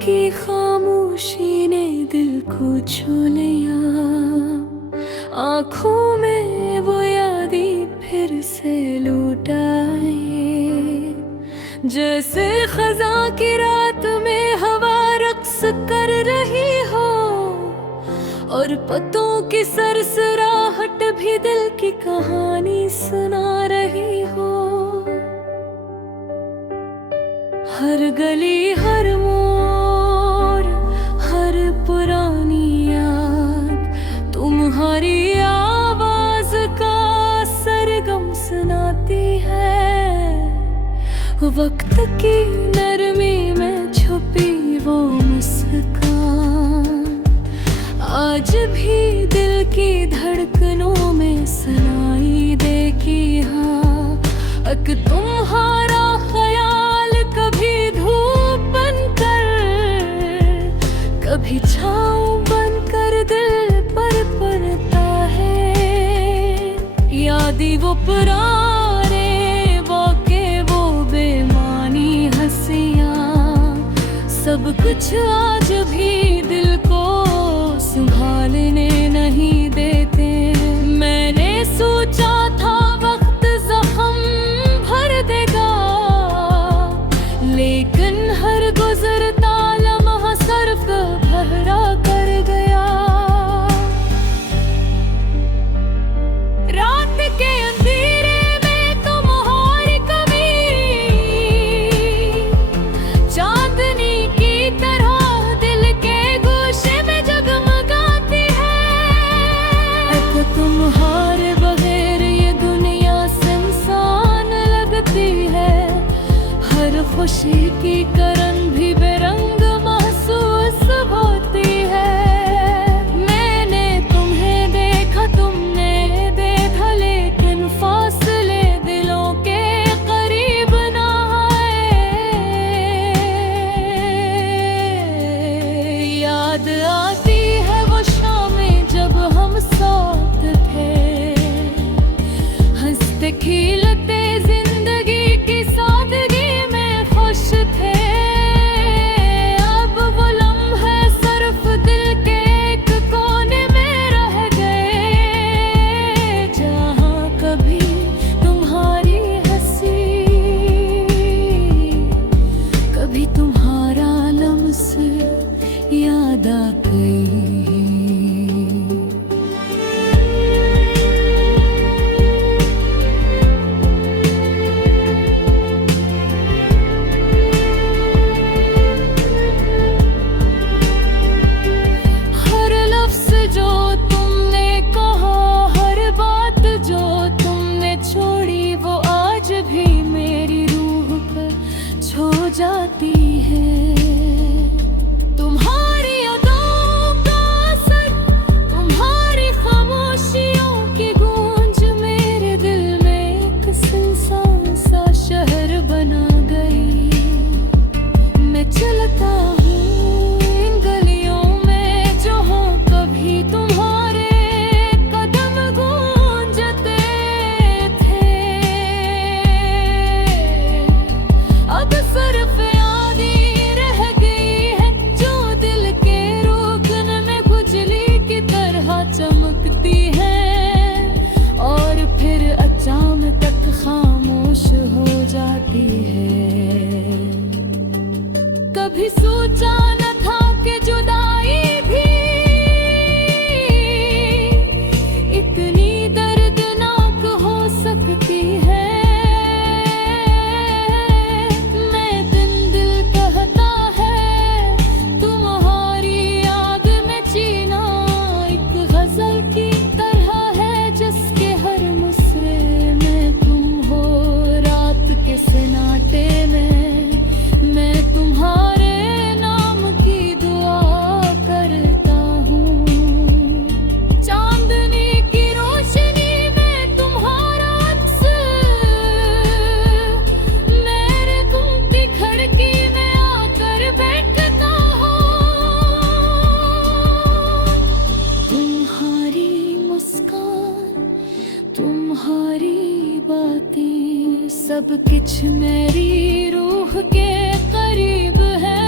की खामोशी ने दिल को छू लिया। आंखों में वो यादें फिर से लौट आए, जैसे खजा की रात में हवा रक्स कर रही हो और पत्तों की सरसराहट भी दिल की कहानी सुना रही हो। हर गली हर मोड़ हर पुरानी याद तुम्हारी आवाज का सरगम सुनाती है। वक्त की नरमी में छुपी वो मुस्कान आज भी दिल की धड़कनों में सुनाई देगी। हाँ, अक तुम्हारा ख्याल कभी धूप बनकर कभी छाँव बनकर दिल पर पड़ता है। यादें वो पुराने वाक़े वो बेमानी हंसियाँ सब कुछ आज भी दिल को संभालने नहीं देते। मैंने सोचा था वक्त जख्म भर देगा, लेकिन हर गुजरता लम्हा सर्फ भरा कर गया। रात के अंधेरे में तुम्हारी कमी चांदनी की तरह दिल के गोशे में जगमगाती है। तुम्हारे बगैर ये दुनिया सुनसान लगती है। हर खुशी की करन भी बेरंग महसूस होती है। मैंने तुम्हें देखा तुमने देखा, लेकिन फासले दिलों के करीब ना आए। याद आती है वो शामें जब हम साथ थे, हंसते खिलते जिंदगी की सादगी में खुश थे। अब वो लम्हे सिर्फ दिल के एक कोने में रह गए, जहाँ कभी तुम्हारी हंसी कभी तुम्हारा लम्स याद आ गई। हर लफ्ज़ जो तुमने कहा, हर बात जो तुमने छोड़ी, वो आज भी मेरी रूह पर छो जाती है। तुम्हारी अदाओं का असर, तुम्हारी खामोशियों की गूंज मेरे दिल में एक सुनसान सा शहर बना गई। मैं चलता हूँ इन गलियों में जहाँ कभी तुम्हारे कदम गूंजते थे। अब सिर्फ याद ही रह गई है जो दिल के रोकन में खुजली की तरह चमकती है, और फिर अचानक खामोश हो जाती है। कभी सोचा न था कि जुदाई भी इतनी दर्दनाक हो सकती है। मैं दिल कहता है तुम्हारी याद में जीना एक गजल की तरह है, जिसके हर मुसरे में तुम हो। रात के सन्नाटे में मैं तुम्हारे नाम की दुआ करता हूँ। चांदनी की रोशनी में तुम्हारा अक्स मेरे घूमती खिड़की में आकर बैठता हूँ। तुम्हारी मुस्कान तुम्हारी बातें सब कुछ मेरी रूह के करीब है।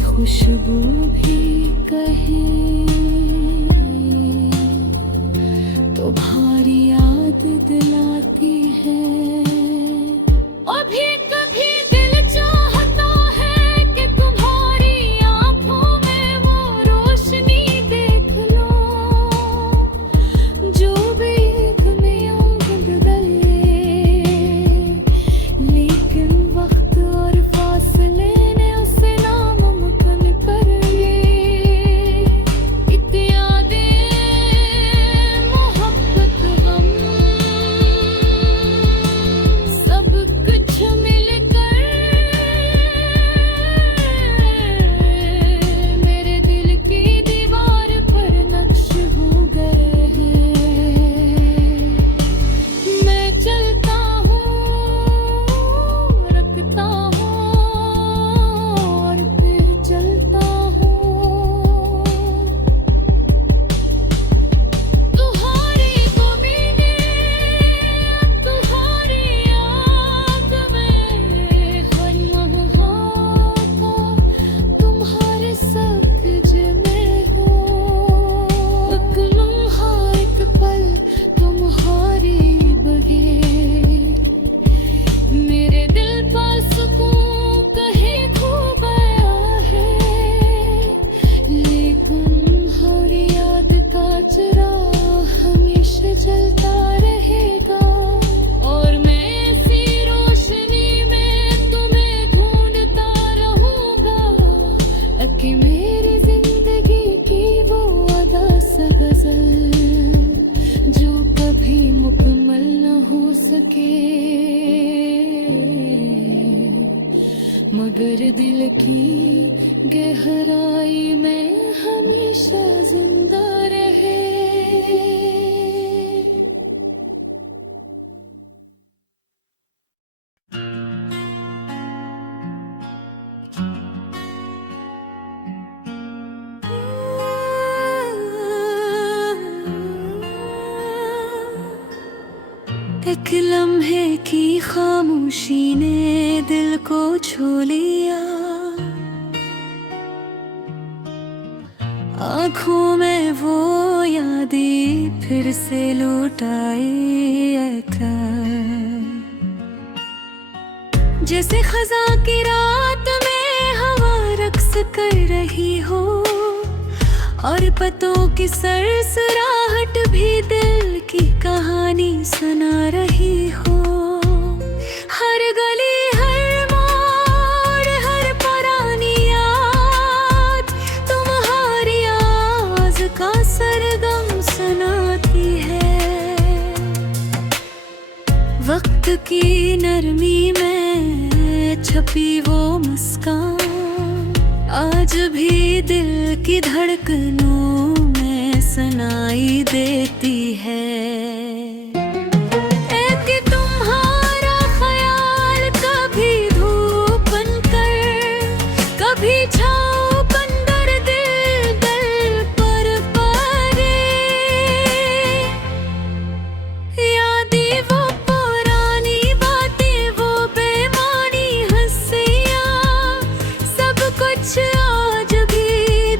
खुशबू भी कहीं तो भारी याद दिलाती है। अभी कभी दिल चाहता है कि तुम्हारी आंखों में वो रोशनी देख लो जो भी दुनिया बदले, लेकिन वक्त और फासले ने उसे नामुमकिन कर लिए। इत यादें, मोहब्बत, गम, सब कुछ मिलकर मेरे दिल की दीवार पर नक्श हो गए हैं। मैं चलता हूँ, रखता हूँ और फिर चलता हूँ। तुम्हारी उम्मीदें, तुम्हारी याद में हर लम्हा को तुम्हारे साथ मैं हूँ। एक लम्हा, एक पल तुम्हारी बगैर मेरे दिल पर सुकून कहीं खो गया है। लेकिन हर याद का चिराग हमेशा जलता रहेगा और मैं इसी रोशनी में तुम्हें ढूंढता रहूंगा कि मेरी जिंदगी की वो अदा सा गजल जो कभी मुकम्मल न हो सके, मगर दिल की गहराई में हमेशा जिंदा रहे। एक लम्हे की खामोशी ने दिल को छू लिया, आँखों में वो यादें फिर से लौट आई आकर। जैसे खज़ा की रात में हवा रक्स कर रही हो और पतों की सरसराहट भी दिल की कहानी सुना रही हो। हर गली, हर मोड़, हर पुरानी याद तुम्हारी आवाज़ का सरगम सुनाती है। वक्त की नरमी में छपी वो मुस्कान आज भी दिल की धड़कनों में सुनाई देती है। कि तुम्हारा ख्याल कभी धूप बनकर, कभी छाँव बंदर दिल दिल पर परे। यादें वो पुरानी बातें, वो बेमानी हंसियाँ, सब कुछ आज भी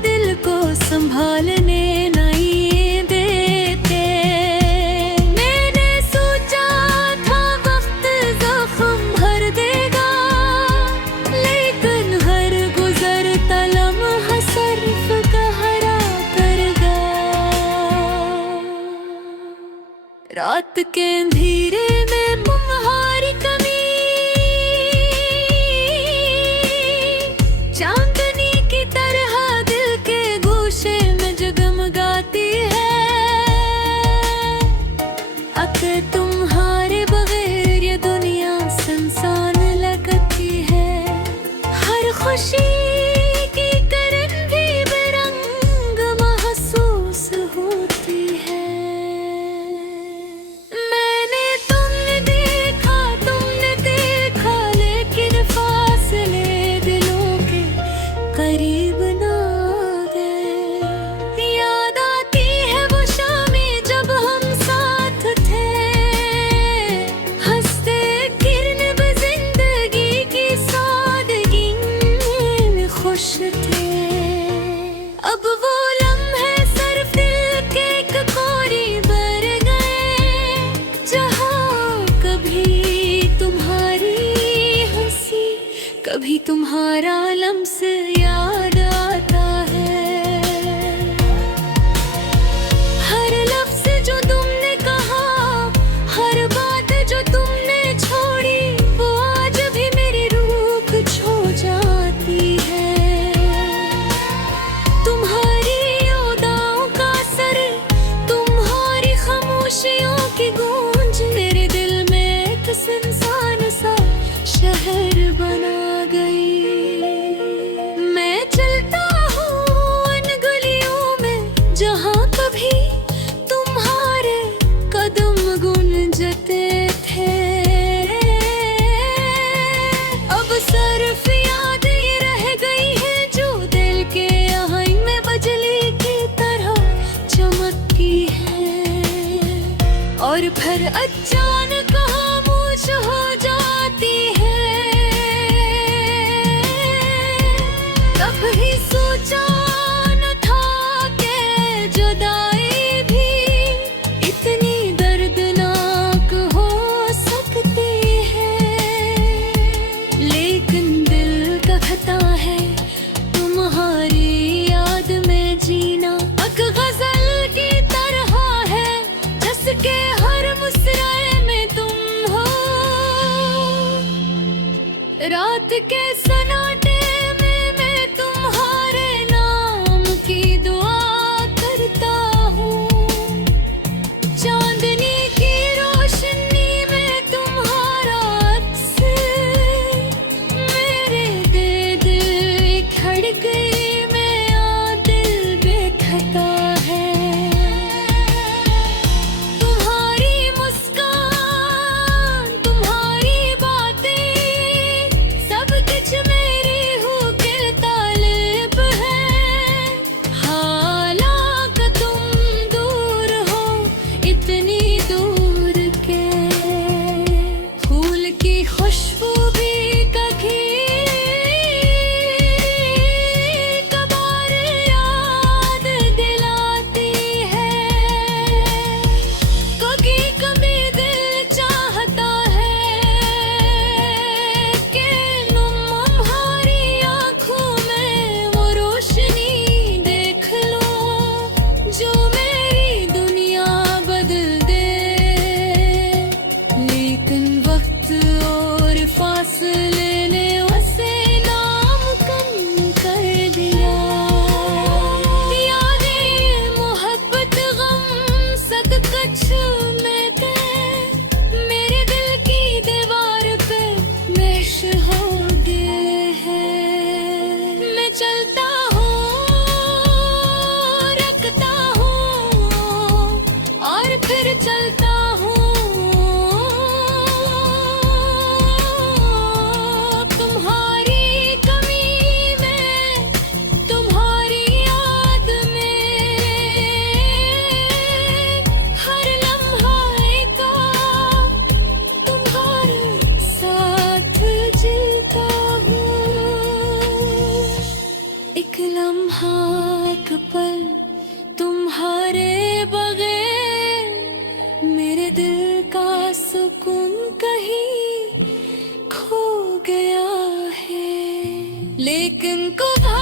दिल को संभालने नहीं देते। मैंने सोचा था वक्त जख्म भर देगा, लेकिन हर गुजरता लम्हा सिर्फ गहरा करेगा। रात के अंधेरे में तुम्हारी कमी चांदनी की तरह दिल के गोशे में जगमगाती है। अगर तुम्हारे बगैर ये दुनिया सुनसान लगती है। हर खुशी की किरण भी बेरंग महसूस होती है। मैंने तुम कभी तुम्हारा लम्स याद आता है। हर लफ्ज़ जो तुमने कहा, हर बात जो तुमने छोड़ी, वो आज भी मेरी रूह को छू जाती है। तुम्हारी अदाओं का असर, तुम्हारी खामोशियों की गूंज मेरे दिल में एक सुनसान सा शहर बना गई। मैं चलता हूँ उन गलियों में जहाँ कभी तुम्हारे कदम गूंजते थे। अब सिर्फ याद ये रह गई है जो दिल के आहंग में बिजली की तरह चमकती है, और फिर अचानक खामोश हो जाती है। कभी सोचा न था कि जुदाई भी इतनी दर्दनाक हो सकती है, लेकिन दिल का कहता है तुम्हारी याद में जीना एक गजल की तरह है, जिसके हर मुस्कुराए में तुम हो। रात के सन्नाटे में मैं तुम्हारे नाम की दुआ करता हूँ। चांदनी की रोशनी में तुम्हारा अक्स मेरे दिल खड़ गई, मेरा दिल बेखता है। तुम्हारी मुस्कान, तुम्हारी बातें, सब कुछ मेरी रूह के तालिब है। हालांकि तुम दूर हो, इतनी दूर के फूल की खुशबू भी कभी कभार याद दिलाती है। कभी कभी दिल चाहता है कि तुम्हारी आँखों में वो रोशनी देख लो जो मेरी दुनिया बदल दे, लेकिन वक्त और फासले ने उसे नामुमकिन कर दिया। यादें, मोहब्बत, गम, सब कुछ में थे, मेरे दिल की दीवार पे मेश हो गए हैं। मैं चलता हूँ, रखता हूँ, और फिर चलता हूँ। तुम्हारी कमी में, तुम्हारी याद में, हर लम्हा का तुम्हारे साथ जीता हूँ। एक लम्हा, एक पल तुम्हारे बगैर मेरे दिल का सुकून कहीं खो गया है, लेकिन कभी